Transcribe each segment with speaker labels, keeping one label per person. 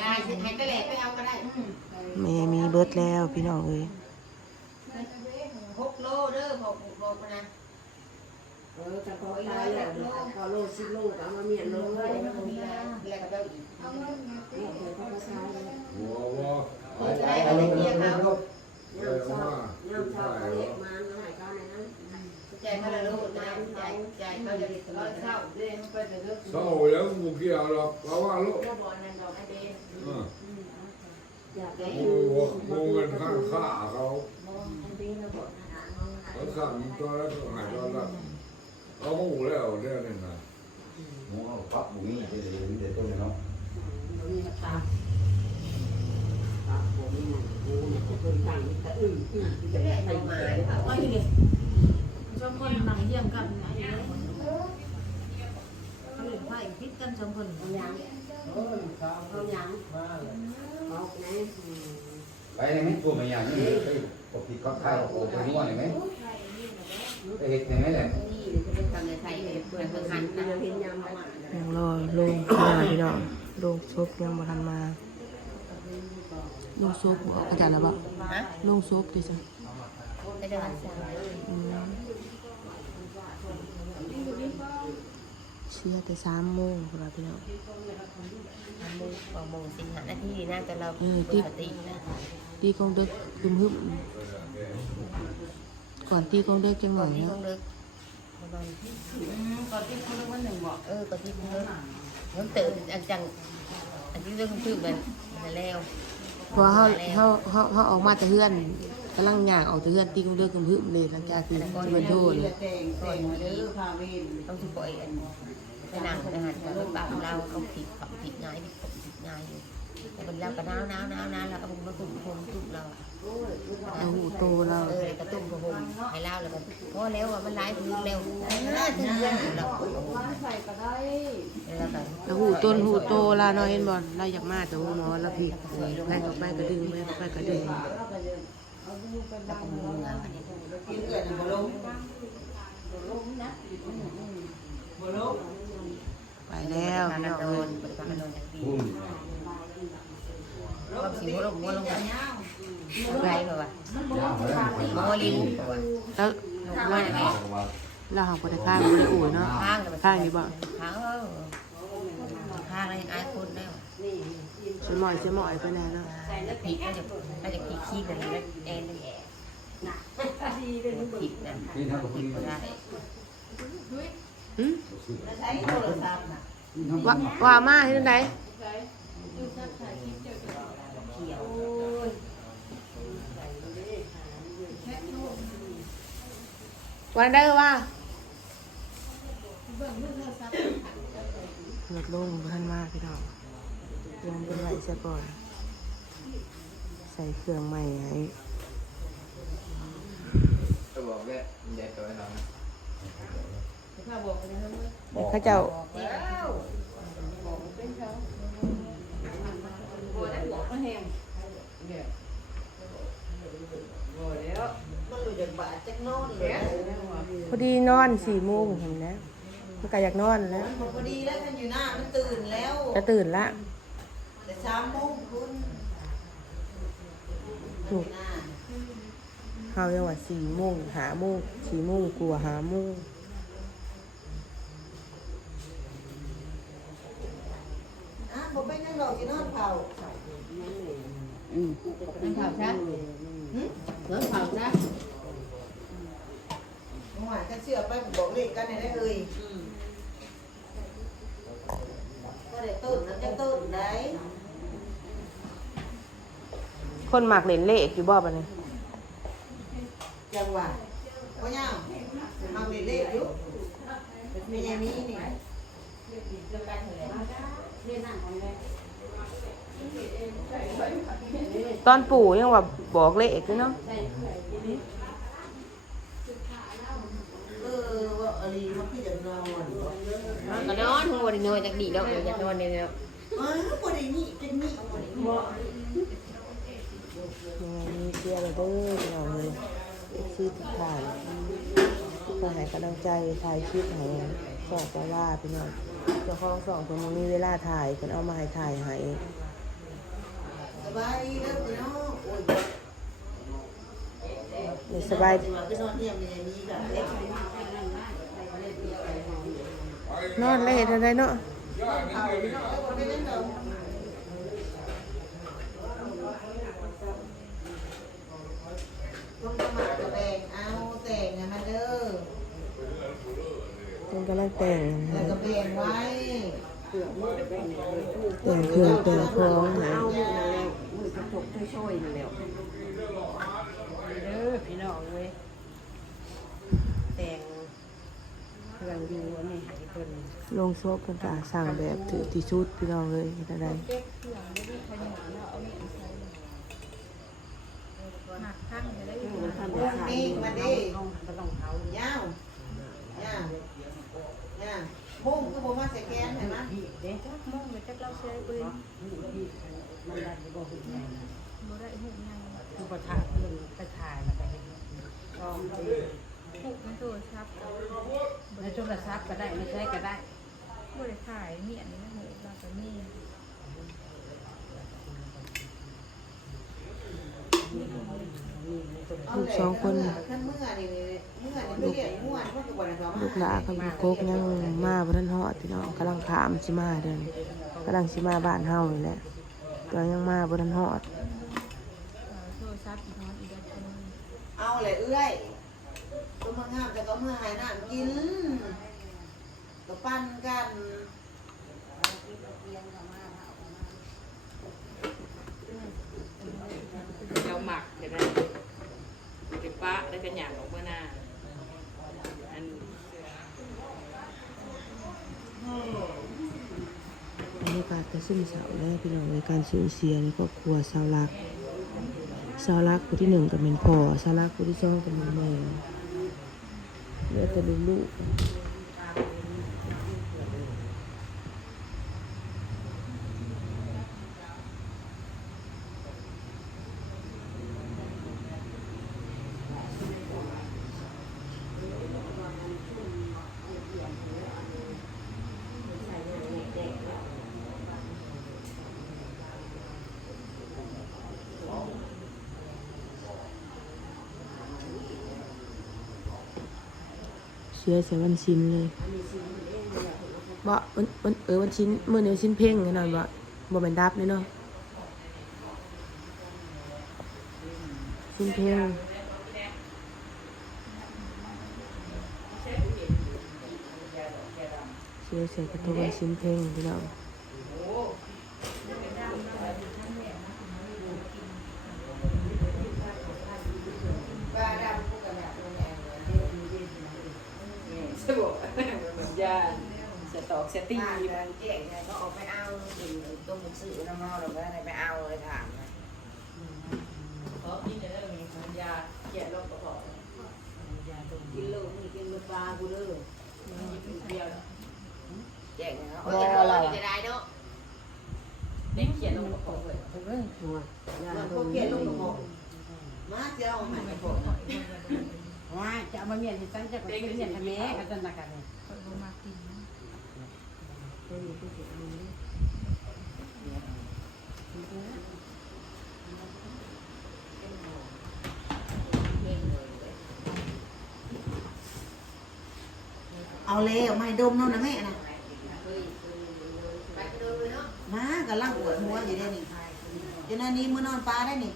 Speaker 1: ยายให้ไปแหลกไปเอาก็ได้
Speaker 2: แม่มีเบิดแล้วพี่น้องเอ้ย
Speaker 1: หกโลเด้อหกโลมานะ
Speaker 3: เออแต่พอตายแล้วพอโลสิบโลก็เอามาเมียนเลย
Speaker 1: แล้วก็เด้อีก
Speaker 3: เนี่ยเดี๋ยวเขาก็ใช้เลย
Speaker 4: หัวว่า
Speaker 1: เออจะได้อะไรเงี้ยครับ
Speaker 3: ย่ำชอบย่ำชอบเขาเรียกมาเมื่อไหร่ก็ในนั้น
Speaker 1: ใจเขาละลูกนะใจใจเขาจะติดตลอดเช้า
Speaker 4: เศร้าแล้วกูเกี่ยวหรอกเพราะว่าลูก
Speaker 1: ก็บอกนั่นดอกไอเบน
Speaker 4: อ่า
Speaker 3: อยาก
Speaker 1: ใจ
Speaker 3: ได้
Speaker 4: กูว่ากูเงินข้างข้าเขา
Speaker 3: อันนี้เราบอกนะ
Speaker 4: เขาสั่งตัวแล้วก็หายตัวละเขาหูแล้วเรื่องนี้นะ
Speaker 5: หมูเอาปักบุ้งนี่จะได้มีแต่ต้นเนาะ
Speaker 3: เรามีตาตาผมนี่กูเนี่ยเคยตั้งแต่อึ้งอึ้ง
Speaker 1: จะได้ไปมาหรือเปล่า
Speaker 6: เอาอยู่ สองคนนั่งเยี่ยมกันนะเขาเล่นไพ่พิษกันสองคน
Speaker 3: เอายังเอายังเอาไง
Speaker 5: ไปได้ไหมตัวมันอย่างนี้ไปปกติเขาขายโอ้ตัวนี้ไหมไปเห็ดยังไงแหละ
Speaker 1: นี่จะเป็นทำในไทยเพื่อนเพื่อนหันนะ
Speaker 3: เห็นยังมา
Speaker 2: ยังรอลงมาพี่น้องลงศพยังบ่ทันมาลงศพบ่อาจารย์นะบ่
Speaker 1: ฮะ
Speaker 2: ลงศพดิจ้ะ
Speaker 1: ไปเดินสาย
Speaker 2: อืมเชียร์แต่สามโมงพุ่นล่ะพี่น้อง
Speaker 1: ทำมือสองโมงสี่ห้านาทีน่าจะเราปกตินะ
Speaker 2: ตีกองเด็กคึมหึมก่อนตีกองเด็กจังห
Speaker 1: ก่
Speaker 2: น่
Speaker 1: อ
Speaker 2: อนย
Speaker 1: ที่
Speaker 2: เนาะ
Speaker 1: ต้องเลิกประมาณ
Speaker 6: ก่อนที่เขาเรียกว่าหนึ่งบอก
Speaker 1: เออก่อนที่ต้องเลิกมันตื่นอันจังอันที่เรื่องคือมันมาแล้ว
Speaker 2: เพอเฮาเฮาเฮาเฮาออกมาแต่เฮือน กำลังย่างออกแต่เฮือนตีกองเด็กคึมหึมเลยหลังจากที่ที่เพิ่นโทษเลย
Speaker 3: แต่งแต่งเด้อพาเวน
Speaker 1: ต้องที่ปล่อยอันไปนั่งอาหารกับลูกปากเราเขาผิดเขาผิดง่ายผิดเขาผิดง่ายอยู่แต่มันเราก็น้าวน้าวน้าวน้าวแล้วก็มึงมาตุ่มพงตุ่มเรา
Speaker 2: เอาหูโตแล้ว
Speaker 1: เออก็ตุ่มพงให้เล่าแล้วก็พอแล้วว่ามันร้ายพื้นเร็วน่าจะเรื่องเราแล้ว
Speaker 2: หูต้นหูโตลาเนาะเห็นบ่เราอยากมาแต่หูหมอแล้วผิดไปก็ไปก็ดึงไปก็ไปก็ดึง
Speaker 1: แล้วก็มือมาอันนี้
Speaker 3: กินเกิดบ่ลง
Speaker 2: ไปแล้ว
Speaker 1: พา
Speaker 2: พี่
Speaker 1: น้
Speaker 2: องเอ้
Speaker 1: น
Speaker 2: ย
Speaker 1: พากันโดนจากปี
Speaker 5: บุ้ง
Speaker 1: ความสิหัวลงหัวลงไรแบบว่า
Speaker 5: ย่างมาแล้ว
Speaker 1: หมอลิ้นแบบว่า
Speaker 2: แล้ว
Speaker 1: ว่
Speaker 2: เราหาบ่ได้ข้างบ่ได้อู่เนาะ
Speaker 1: ข้างเลย
Speaker 2: ข้างนี่บ่
Speaker 1: ข้างเออข้างอะไรอายคน แล้ว
Speaker 2: สิหมอยสิหมอยไปแน่นะ
Speaker 1: แล้วผีก็จะก็จะขี้ขี้กันแล้วแอนแอนผิดนะ
Speaker 5: นี่ทำกับคุณ
Speaker 1: ก็ได้
Speaker 2: หึว่าว่ามาเฮ็ดจังไดวันได้ว่าลดลงบ่ทันมากพี่น้อง เตรียมเป็นไว้ซะก่อน ใส่เครื่องใหม่ให้
Speaker 5: จะบอกแม่ใหญ่ตัวเรา
Speaker 2: เขาเจ้า
Speaker 3: มันอยู่จากบาทจักโน่นเลย
Speaker 2: พอดีนอนสี่โมงเห็นแล้วมันก็อยากนอนแล้ว
Speaker 3: พอดีแล้วมันอยู่หน้ามันตื่นแล้ว
Speaker 2: จะตื่นละ
Speaker 3: แต่สามโมงคุณ
Speaker 2: ถูกเฮายังว่าสี่โมงหาโมงสี่โมงกลัวหาโมง
Speaker 3: อะผมไปนั่งรอกินนอนเผา
Speaker 1: นั่งข่าวซะเริ่มข่าวซะ
Speaker 3: เมื่อวานจะเชื่อไปผมบอกเลขกันได้เอ่ยก็ได้ตื่นแล้วจะตื่นได้
Speaker 2: คนหมักเล่นเลขอยู่บ่บัดนี้
Speaker 3: จังหวะก็ยังทำเลขอยู่มีอย่างนี้นี่
Speaker 2: ตอนปู่ยังว่าบอกเลขอยู่เนาะ
Speaker 3: เออว่าอะไรมันคืออย่างนอน
Speaker 1: ก็นอนหัวดีนอนจากดีแล้วอยากนอนเนี่ยแล้ว
Speaker 3: เออบ่ได้นี่เป็นนี่บ่ได้บ่
Speaker 2: ยังไงมีเสียร์เด้อพี่น้องเลยเอฟซีทุกท่านก็ให้กำลังใจถ่ายคลิปให้สอบว่าว่าพี่น้องเจ้าของสองคนบ่มีเวลาถ่ายเพิ่นเอามาให้ถ่ายให้
Speaker 3: สบายดีเด้อพี่น้องโอ้ย
Speaker 2: เดี๋ยวสบาย
Speaker 3: นอนเยี่ยทัน
Speaker 2: อนแล้วเฮ็ดอะไรเนาะ
Speaker 3: เอาพี่น้องแล้วคนไม่เล่นเด้อคนก็มาจะแบ่งเอาแต่งนะเด้อ
Speaker 2: เพิ่นกำลัง แต่ง
Speaker 3: แล้วก็แบ่งไว้
Speaker 2: แต่งเครื่องแต่งของให้
Speaker 7: มือกระจกช่วยๆนั่นแหละเด้อพี่น้องเว้ยแต่งเครื่องดูอันนี้ให้เพิ่น
Speaker 2: ลงโซบเพิ่นก็สั่งแบบถือที่สุดพี่น้องเลยอะไร
Speaker 6: หักข้างจะได้
Speaker 7: งมันทำ
Speaker 3: พ
Speaker 7: ได้
Speaker 3: รุ่ง
Speaker 7: ขาย
Speaker 3: นี้มาดิ
Speaker 7: บ่ต้องเผายา
Speaker 3: วยาวย่าว มุ่งคือผมมาใส่แกนเห็นไหม
Speaker 7: เด้
Speaker 6: จักมองเลยจักเราเสียปืน
Speaker 7: มันได้บ่หุ่นใหญ่
Speaker 6: บ่ได้หูใหญ่
Speaker 7: คือบ่ถ่ายเพิ่นไปถ่ายแล้วก็เห็นก็ไป
Speaker 6: หูเป็นโทรศัพท์
Speaker 7: ในโทรศัพท์ก็ได้ไม่ใช้ก็ได้
Speaker 6: บ่ได้ถ่ายเมียนนี่หูเราก็มี
Speaker 2: ลูกสองคน
Speaker 3: ท่านเมื่อนี่ เมื่อนี่ไม่เรียกม่วนเพื่อนก็บอกนะครับ
Speaker 2: ลูกหลานกับลูกกกยังมาบ่ทันฮอดพี่น้องกำลังขามสิมาเด้อนกำลังสิมาบ้านเฮานี่แหละตัวยังมาบ่ทันฮอด
Speaker 6: โทรศัพท์อีกน้อยอีกอันนึง
Speaker 3: เอาเลยเอื้อยตัวมางามแต่ก็เมื่อหายน้ำกินก็ปั้นกัน
Speaker 8: เจ้าหมักจะได้จะปะได้กันอย่างออกเมื่อหน้าอัน
Speaker 2: บรรยากาศก็ซึมเสาแล้วพี่น้องในการสูญเสียในครอบครัวสาวรักสาวรักคนที่หนึ่งก็เป็นพ่อสาวรักคนที่สองก็เป็นแม่เลือแต่ลูก เชื้อใส่วันชินเลยบ่วันวันเออวันชินมื้อนี้วันชินเพ่งแน่นอนบ่บ่แม่นดับเลยเนาะชินเพ่งเชื้อใส่กระทงวันชินเพ่งพี่น้อง
Speaker 8: สบแบบยาสตอกสตี
Speaker 1: ตีเจ๊งไงก็ออกไปเอาตัวหมุซื้อน้ำมาเราก็ได้ไปเอาเลยถามนะ
Speaker 8: เพราะพี่จะได้มีคนยาแก่โรคกระเพาะ
Speaker 7: กินโลกนี่กินปลากูเด้อ
Speaker 8: เดียว
Speaker 1: เจ๊งเนาโอ้ยเราจะได้เนาะ
Speaker 8: เด็กเขียนโรคกระเพาะเลย
Speaker 7: เอ้ยหัว
Speaker 3: มันพวกเกลียดลูกระโปงมาเจ้าใหม่กระโปง
Speaker 7: ว่าจะเอามาเมียนที่ฉันจะไปเมียนทำแม่กันจังกันนี่
Speaker 6: คอยบ่มากินนะ
Speaker 3: เอาเลยเอาไม่ดมเนาะนะแม่นะมากับล่างปวดหัวอยู่ได้นี่เดี๋ยวนี้มือนอนปลาได้นี่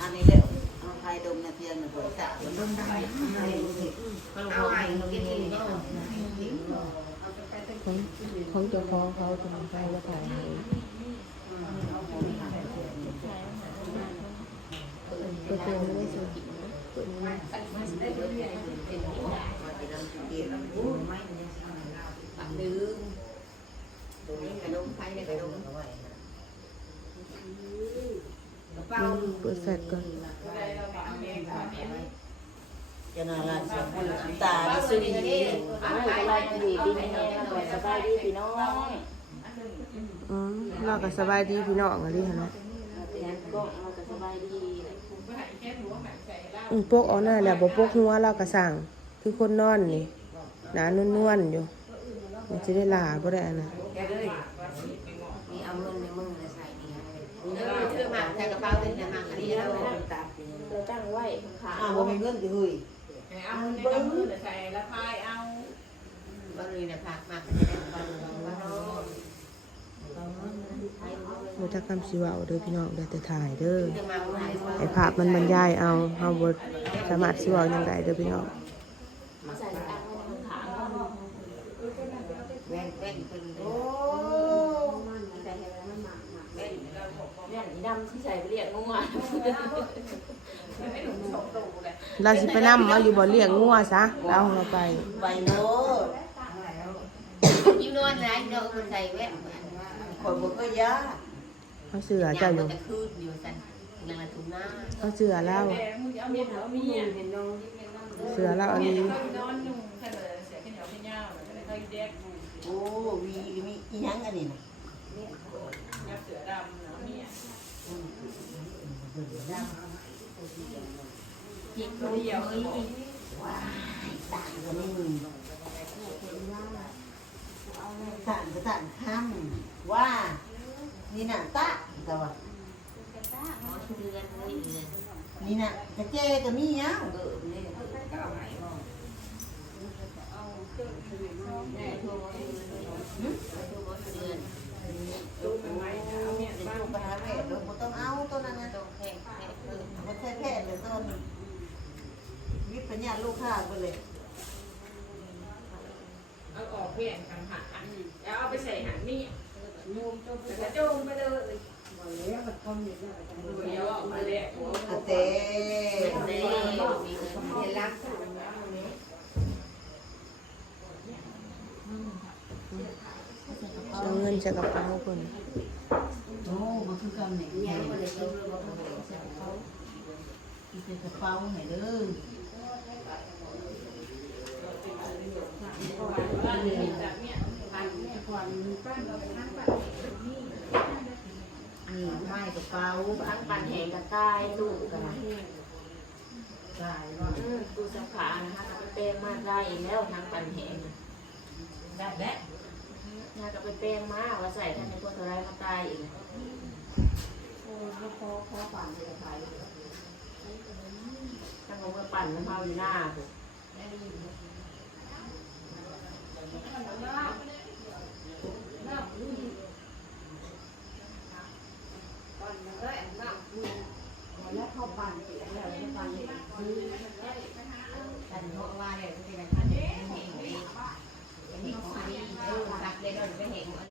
Speaker 3: อันนี้เดี๋ย ไฟดมนะเพียงหัวสะดมได้
Speaker 1: เอาไอ้กินกินเนาะ
Speaker 2: ของของเจ้าของเขาทำไปแล้วถ่ายให้ตัวเองไม่ได้ซื้อกินนะตัวนี้นะ
Speaker 1: ปักดื้อตัวนี้กระดมไฟเนี่ยกระดมเอาไว้
Speaker 2: เปิดแฟลชก่อน
Speaker 3: จะน่ารักสมบูรณ์ตาดิสุนี
Speaker 1: อะไรดีดีแน่สบายดีพี่น้อง
Speaker 2: อืมเราก็สบายดีพี่น้องอะดิฮะนะอืมปกเอาหน้าแหละบ่ปกหัวเราก็สั่งคือคนนอนนี่หนานวลๆอยู่มันจะได้หลาบ่ได้อันนะ
Speaker 1: แกเลยมีเอาเงินในมือเลยใส่นี่เออเชื่อมากใส่กระเป๋าเป็นจะมากอันนี้เรา
Speaker 7: เราตั้งไว้ข้าง
Speaker 3: อ้าวบ่มีเงินสิเฮ้ย
Speaker 8: ให้ เอาในกำมือแต่ใส่ละพายเอา
Speaker 1: บางทีเนี่ยผักมากจะได้บางบางบางบาง
Speaker 2: บ่จักคำสิว้าเด้อพี่น้องได้แต่ถ่ายเด้อ
Speaker 1: จะมาไอ้
Speaker 2: ภาพมันบรรยายเอาเฮาบ่สามารถสิว้าหยังได้เด้อพี่น้อง
Speaker 7: มาใส่ตั้งไว้ข้าง
Speaker 1: แว่นแว่นเป็น
Speaker 3: โอ้
Speaker 7: ใส่ให้มันหมักหมัก
Speaker 1: แว่น
Speaker 7: เนี่ยอี ดำที่ใส่ไปเรียกงัว
Speaker 8: ไม่หนุ่มสองตูเลย
Speaker 2: เราสิไปนำเอาอยู่บ่เลี้ยงงัวซะเราเอาไป
Speaker 3: ใบโน
Speaker 1: ยิ้มนวลนะเดี๋ยวคนใส่แว่น
Speaker 3: คนบ่เคยยา
Speaker 2: เขาเสือเจ้าอยู่
Speaker 1: จะคืนอยู่สันยังละถุงหน้า
Speaker 2: เขาเสือเรา
Speaker 8: แต่มึงเอาเมียเอาเมีย
Speaker 7: เห็นน้อง
Speaker 2: เสือเราอัน
Speaker 8: เมีย
Speaker 2: นี้
Speaker 8: เขานอนนุ่งแค่เลยเสียแค่เหนียวแค่ยาวเลยเขาอยู่แดก
Speaker 3: โอ้วีมีอีหยังอันนี้น่ะ
Speaker 8: ยับเสือดำเนาะเมีย
Speaker 1: จิกเดียวเอ้ย
Speaker 3: ต่างกันนี่ต่างก็ต่างห้ำว่านี่น่ะตะแต่ว่า
Speaker 1: หมอเชือนเลยเดือน
Speaker 3: นี่น่ะกระเจก็มีหยัง
Speaker 1: เออเนี่ยก็เอาไหนบ่แม่โทรมาเดือนโทรมาเดือน
Speaker 8: ลูกเป็นไม้เอาเมีย
Speaker 3: เจ้า
Speaker 8: น
Speaker 3: โทรไปหาแพทย์เดี๋ยวบ่ต้องเอาตัวนั้นนะ
Speaker 1: ต้องแค่แค่เพิ่ม
Speaker 3: บ่ใช่แพทย์เลยต้น วิปัญญาลูกค้าไปเลย
Speaker 8: เอาออกเพียงทางหาแล้วเอาไปใส่หันเมียแต่กระโจมไปเลยเดี๋ยวออกมาแลกหัว
Speaker 3: กระเต
Speaker 1: เด้มีเงินเรียนรัก
Speaker 2: เสือเงินใส่กระเป๋าเพิ่น
Speaker 3: โอ้มันคือกันนี่
Speaker 1: เนี่ยคนเลยซื้อเลยบอกเขา
Speaker 3: ที่เป็นกระเป๋าให้เด้อ
Speaker 8: บ้า นนี้จากเมีย
Speaker 3: นี่ไม้กระเป๋า
Speaker 7: ทั้งปันแหงกับใต้ตู้กันนะ
Speaker 3: ใช่ว่า
Speaker 7: อืมตู้เสื้อผ้านะคะก็ไปแปลงมาได้แล้วทั้งปันแหง
Speaker 8: ได้แล้ว
Speaker 7: น่าจะไปแปลงมาว่าใส่ท่านในพวกอะไรมาตายอีกโอ้ยพอพอปั่นเลยไปตั้งเอาเมื่อปั่นน้ำเมาอยู่หน้าผม แล้ว
Speaker 8: เขา
Speaker 1: ปั่นเสร็จแล้วเขาปั่น